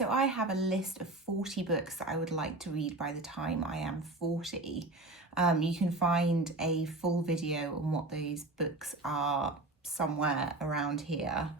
So I have a list of 40 books that I would like to read by the time I am 40. You can find a full video on what those books are somewhere around here.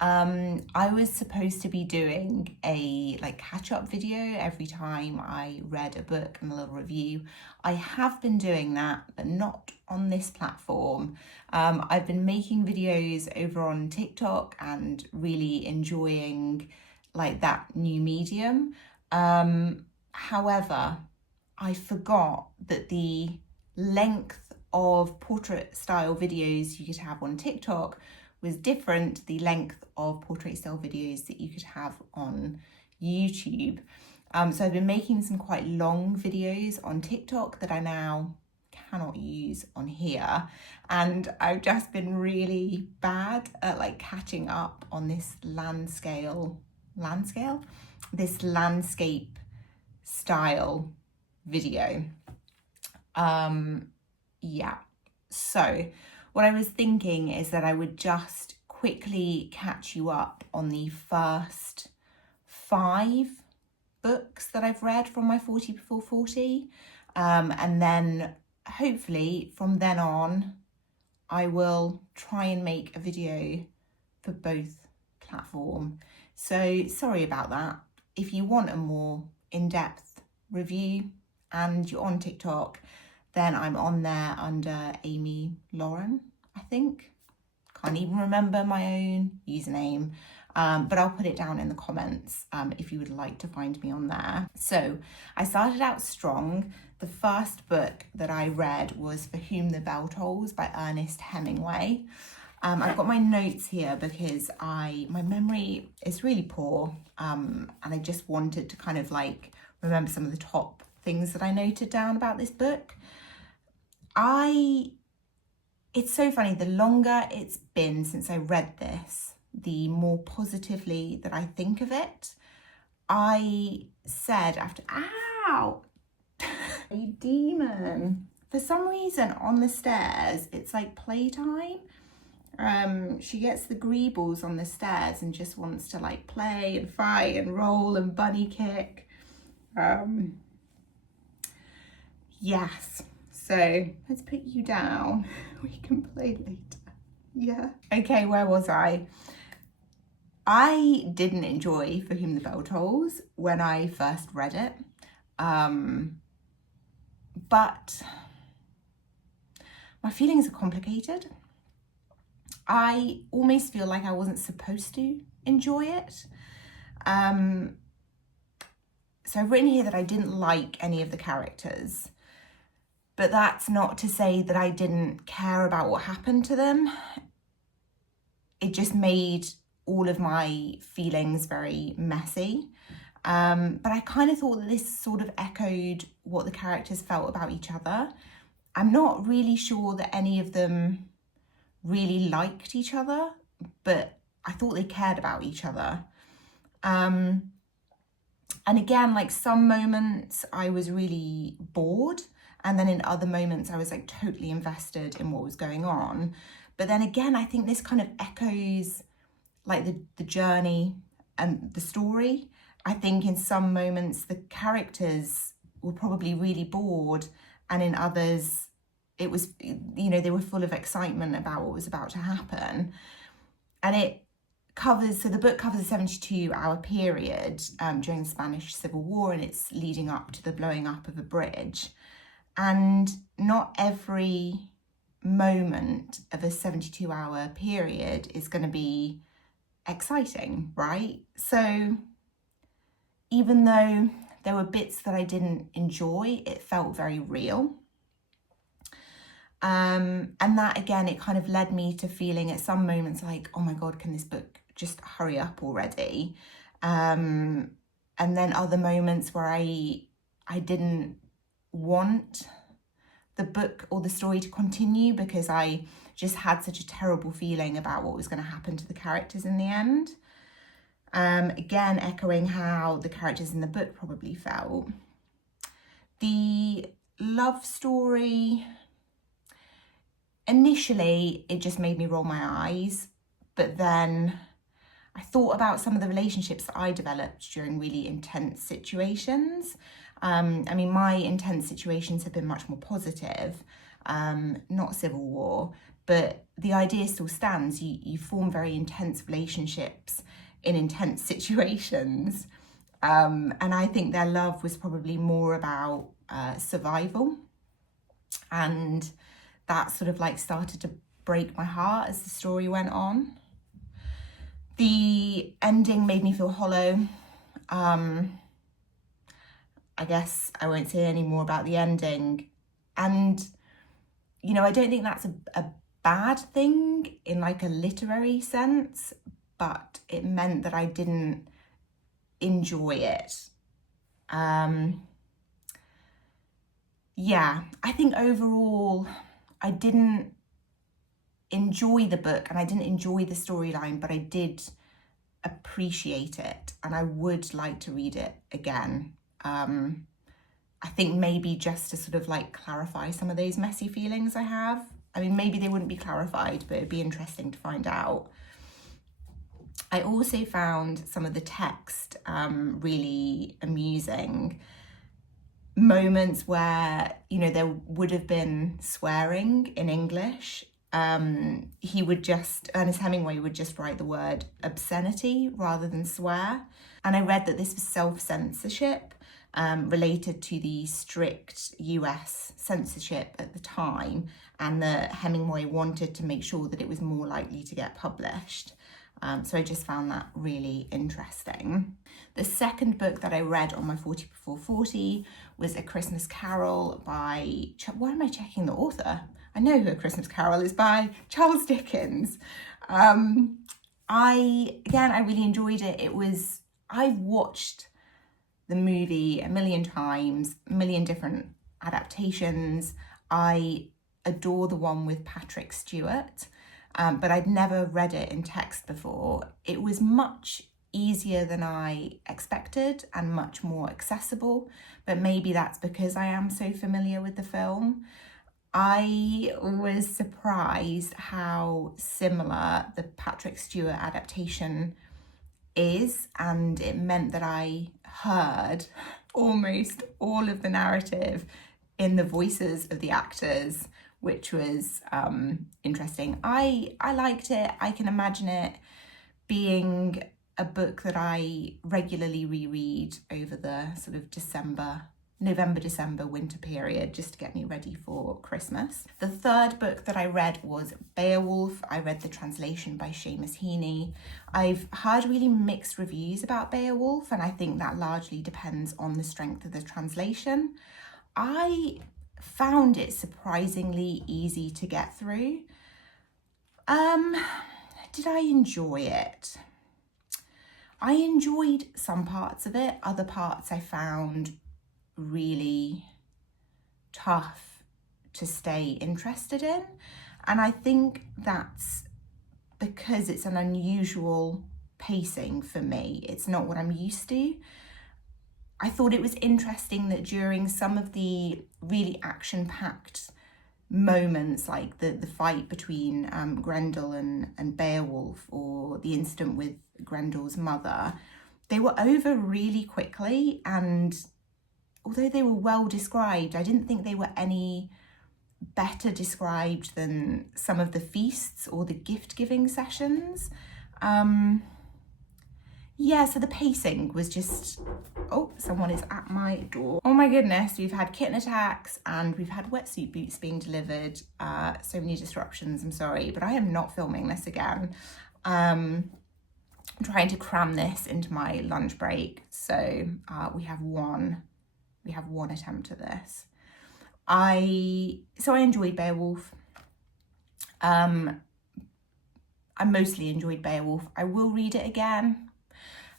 I was supposed to be doing a catch-up video every time I read a book and a little review. I have been doing that, but not on this platform. I've been making videos over on TikTok and really enjoying that new medium. However, I forgot that the length of portrait style videos you could have on TikTok was different to the length of portrait style videos that you could have on YouTube. So I've been making some quite long videos on TikTok that I now cannot use on here, and I've just been really bad at catching up on this landscape style video. Yeah, so what I was thinking is that I would just quickly catch you up on the first 5 books that I've read from my 40 before 40, and then hopefully from then on I will try and make a video for both platforms. So sorry about that. If you want a more in-depth review and you're on TikTok, then I'm on there under Amy Lauren, I think. Can't even remember my own username, but I'll put it down in the comments if you would like to find me on there. So I started out strong. The first book that I read was For Whom the Bell Tolls by Ernest Hemingway. I've got my notes here because my memory is really poor, and I just wanted to kind of remember some of the top things that I noted down about this book. It's so funny, the longer it's been since I read this, the more positively that I think of it. I said after, ow, a demon. For some reason on the stairs, it's like playtime. She gets the greebles on the stairs and just wants to play and fight and roll and bunny kick. Yes, so let's put you down. We can play later. Yeah. Okay, where was I? I didn't enjoy For Whom the Bell Tolls when I first read it. But my feelings are complicated. I almost feel like I wasn't supposed to enjoy it. So I've written here that I didn't like any of the characters, but that's not to say that I didn't care about what happened to them. It just made all of my feelings very messy. But I kind of thought that this sort of echoed what the characters felt about each other. I'm not really sure that any of them really liked each other, but I thought they cared about each other. And again, some moments I was really bored, and then in other moments I was totally invested in what was going on. But then again, I think this kind of echoes the journey and the story. I think in some moments the characters were probably really bored, and in others it was, they were full of excitement about what was about to happen. And the book covers a 72-hour period during the Spanish Civil War, and it's leading up to the blowing up of a bridge. And not every moment of a 72-hour period is going to be exciting, right? So even though there were bits that I didn't enjoy, it felt very real. And that, again, it kind of led me to feeling at some moments oh my God, can this book just hurry up already? And then other moments where I didn't want the book or the story to continue because I just had such a terrible feeling about what was going to happen to the characters in the end. Again, echoing how the characters in the book probably felt. The love story, initially, it just made me roll my eyes, but then I thought about some of the relationships that I developed during really intense situations. I mean, my intense situations have been much more positive, not civil war, but the idea still stands. You form very intense relationships in intense situations. And I think their love was probably more about survival. And that sort of like started to break my heart as the story went on. The ending made me feel hollow. I guess I won't say any more about the ending. And, you know, I don't think that's a bad thing in like a literary sense, but it meant that I didn't enjoy it. Yeah, I think overall I didn't enjoy the book and I didn't enjoy the storyline, but I did appreciate it and I would like to read it again. I think maybe just to sort of like clarify some of those messy feelings I have. I mean, maybe they wouldn't be clarified, but it'd be interesting to find out. I also found some of the text really amusing. Moments where, you know, there would have been swearing in English. He would just, Ernest Hemingway would just write the word obscenity rather than swear. And I read that this was self-censorship related to the strict US censorship at the time, and that Hemingway wanted to make sure that it was more likely to get published. So I just found that really interesting. The second book that I read on my 40 Before 40 was A Christmas Carol by, why am I checking the author? I know who A Christmas Carol is by, Charles Dickens. I really enjoyed it. I've watched the movie a million times, a million different adaptations. I adore the one with Patrick Stewart. But I'd never read it in text before. It was much easier than I expected and much more accessible, but maybe that's because I am so familiar with the film. I was surprised how similar the Patrick Stewart adaptation is, and it meant that I heard almost all of the narrative in the voices of the actors, which was interesting. I liked it. I can imagine it being a book that I regularly reread over the sort of November, December, winter period, just to get me ready for Christmas. The third book that I read was Beowulf. I read the translation by Seamus Heaney. I've heard really mixed reviews about Beowulf, and I think that largely depends on the strength of the translation. I found it surprisingly easy to get through. Did I enjoy it? I enjoyed some parts of it. Other parts I found really tough to stay interested in. And I think that's because it's an unusual pacing for me. It's not what I'm used to. I thought it was interesting that during some of the really action-packed moments, like the fight between Grendel and Beowulf, or the incident with Grendel's mother, they were over really quickly, and although they were well described, I didn't think they were any better described than some of the feasts or the gift-giving sessions. Yeah, so the pacing was just, oh, someone is at my door. Oh my goodness, we've had kitten attacks and we've had wetsuit boots being delivered. So many disruptions, I'm sorry, but I am not filming this again. I'm trying to cram this into my lunch break. So we have one attempt at this. I enjoyed Beowulf. I mostly enjoyed Beowulf. I will read it again.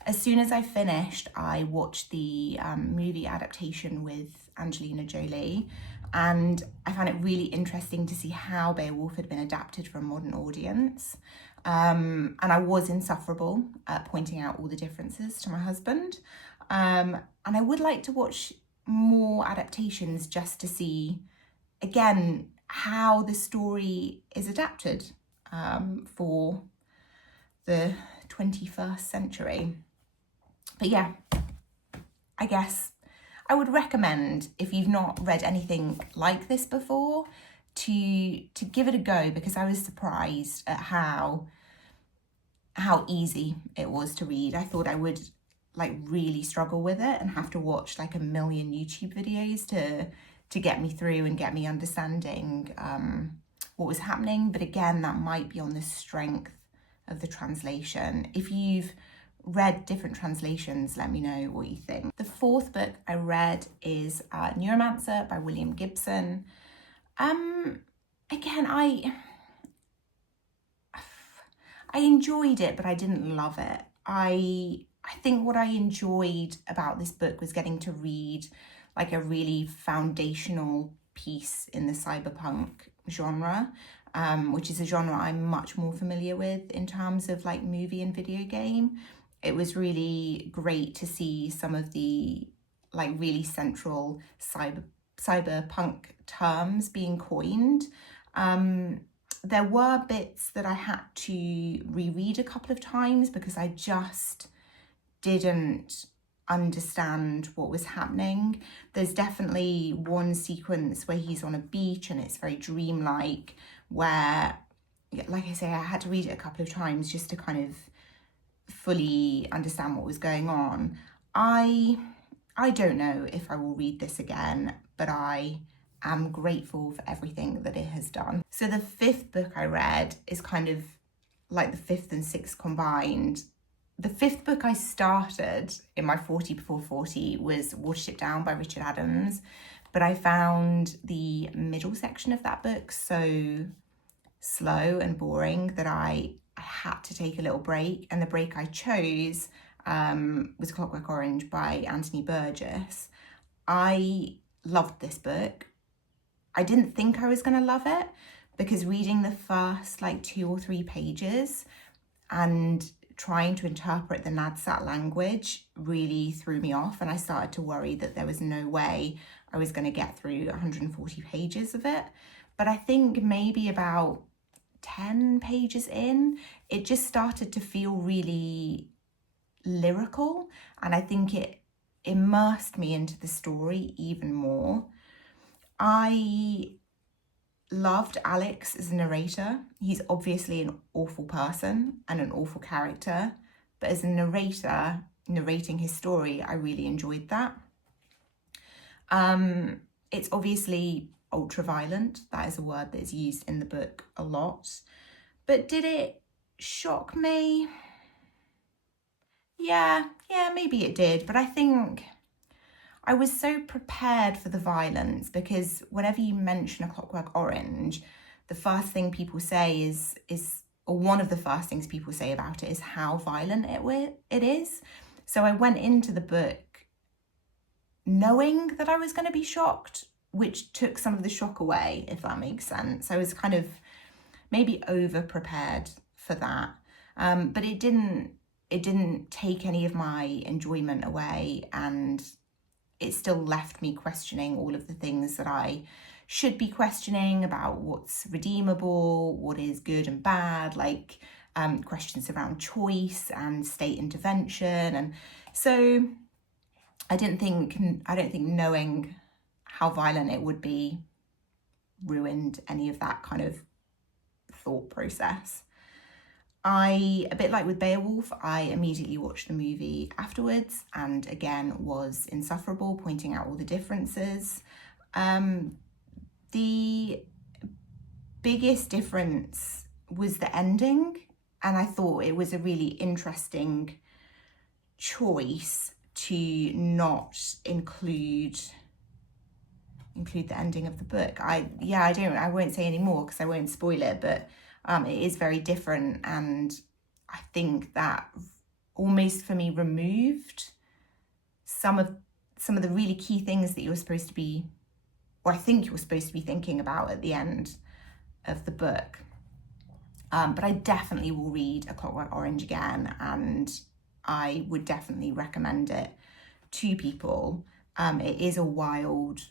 As soon as I finished, I watched the movie adaptation with Angelina Jolie, and I found it really interesting to see how Beowulf had been adapted for a modern audience. And I was insufferable at pointing out all the differences to my husband. And I would like to watch more adaptations just to see, again, how the story is adapted for the 21st century. But yeah, I guess I would recommend, if you've not read anything like this before, to give it a go, because I was surprised at how easy it was to read. I thought I would like really struggle with it and have to watch like a million YouTube videos to get me through and get me understanding what was happening. But again, that might be on the strength of the translation. If you've read different translations, let me know what you think. The fourth book I read is Neuromancer by William Gibson. Again, I enjoyed it, but I didn't love it. I think what I enjoyed about this book was getting to read like a really foundational piece in the cyberpunk genre, which is a genre I'm much more familiar with in terms of like movie and video game. It was really great to see some of the like really central cyberpunk terms being coined. There were bits that I had to reread a couple of times because I just didn't understand what was happening. There's definitely one sequence where he's on a beach and it's very dreamlike, where, like I say, I had to read it a couple of times just to kind of fully understand what was going on. I don't know if I will read this again, but I am grateful for everything that it has done. So the fifth book I read is kind of like the fifth and sixth combined. The fifth book I started in my 40 before 40 was Watership Down by Richard Adams, but I found the middle section of that book so slow and boring that I had to take a little break, and the break I chose was Clockwork Orange by Anthony Burgess. I loved this book. I didn't think I was going to love it, because reading the first like 2 or 3 pages and trying to interpret the Nadsat language really threw me off, and I started to worry that there was no way I was going to get through 140 pages of it. But I think maybe about 10 pages in, it just started to feel really lyrical, and I think it immersed me into the story even more. I loved Alex as a narrator. He's obviously an awful person and an awful character, but as a narrator, narrating his story, I really enjoyed that. It's obviously ultra violent. That is a word that is used in the book a lot. But did it shock me? Yeah, maybe it did. But I think I was so prepared for the violence, because whenever you mention A Clockwork Orange, the first thing people say is or one of the first things people say about it is how violent it is. So I went into the book knowing that I was going to be shocked, which took some of the shock away, if that makes sense. I was kind of maybe over prepared for that, but it didn't take any of my enjoyment away, and it still left me questioning all of the things that I should be questioning about what's redeemable, what is good and bad, like questions around choice and state intervention. And so I don't think knowing how violent it would be ruined any of that kind of thought process. A bit like with Beowulf, I immediately watched the movie afterwards, and again was insufferable, pointing out all the differences. The biggest difference was the ending, and I thought it was a really interesting choice to not include the ending of the book. I won't say any more because I won't spoil it, but it is very different, and I think that almost for me removed some of the really key things that you're supposed to be, or I think you're supposed to be thinking about at the end of the book. But I definitely will read A Clockwork Orange again, and I would definitely recommend it to people. It is a wild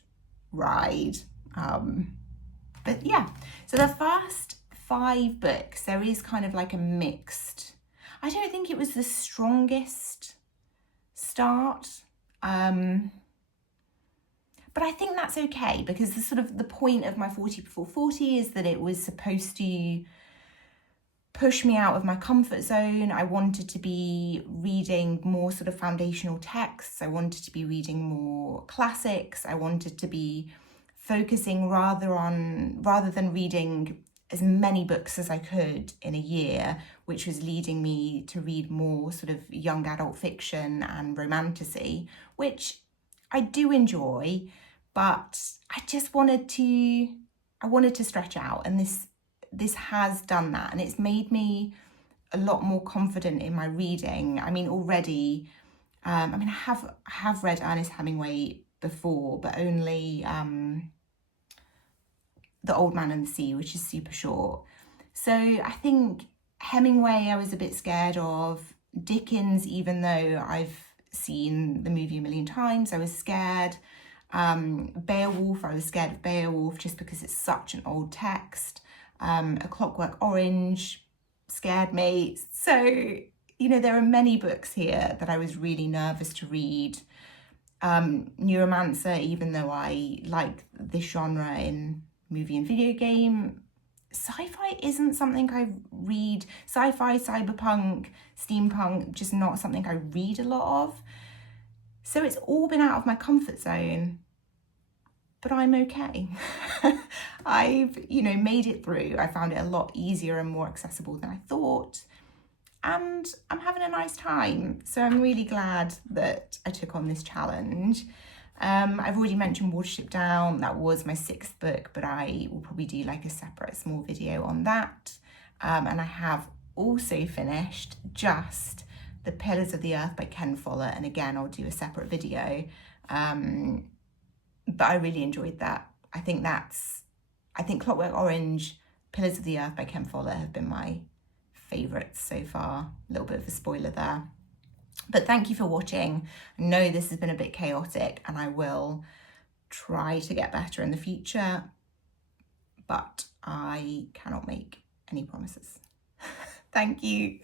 ride. But yeah, so the first 5 books, there is kind of like a mixed, I don't think it was the strongest start. But I think that's okay, because the point of my 40 Before 40 is that it was supposed to push me out of my comfort zone. I wanted to be reading more sort of foundational texts. I wanted to be reading more classics. I wanted to be focusing rather than reading as many books as I could in a year, which was leading me to read more sort of young adult fiction and romantasy, which I do enjoy, but I wanted to stretch out, and this has done that, and it's made me a lot more confident in my reading. I mean, already, I have read Ernest Hemingway before, but only The Old Man and the Sea, which is super short. So I think Hemingway I was a bit scared of. Dickens, even though I've seen the movie a million times, I was scared. Beowulf, I was scared of Beowulf just because it's such an old text. A Clockwork Orange scared me. So, there are many books here that I was really nervous to read. Neuromancer, even though I like this genre in movie and video game, sci-fi isn't something I read. Sci-fi, cyberpunk, steampunk, just not something I read a lot of. So it's all been out of my comfort zone, but I'm okay. I've, made it through. I found it a lot easier and more accessible than I thought. And I'm having a nice time. So I'm really glad that I took on this challenge. I've already mentioned Watership Down. That was my 6th book, but I will probably do like a separate small video on that. And I have also finished just The Pillars of the Earth by Ken Follett. And again, I'll do a separate video. But I really enjoyed that. I think Clockwork Orange, Pillars of the Earth by Ken Follett have been my favourites so far. A little bit of a spoiler there. But thank you for watching. I know this has been a bit chaotic, and I will try to get better in the future, but I cannot make any promises. Thank you.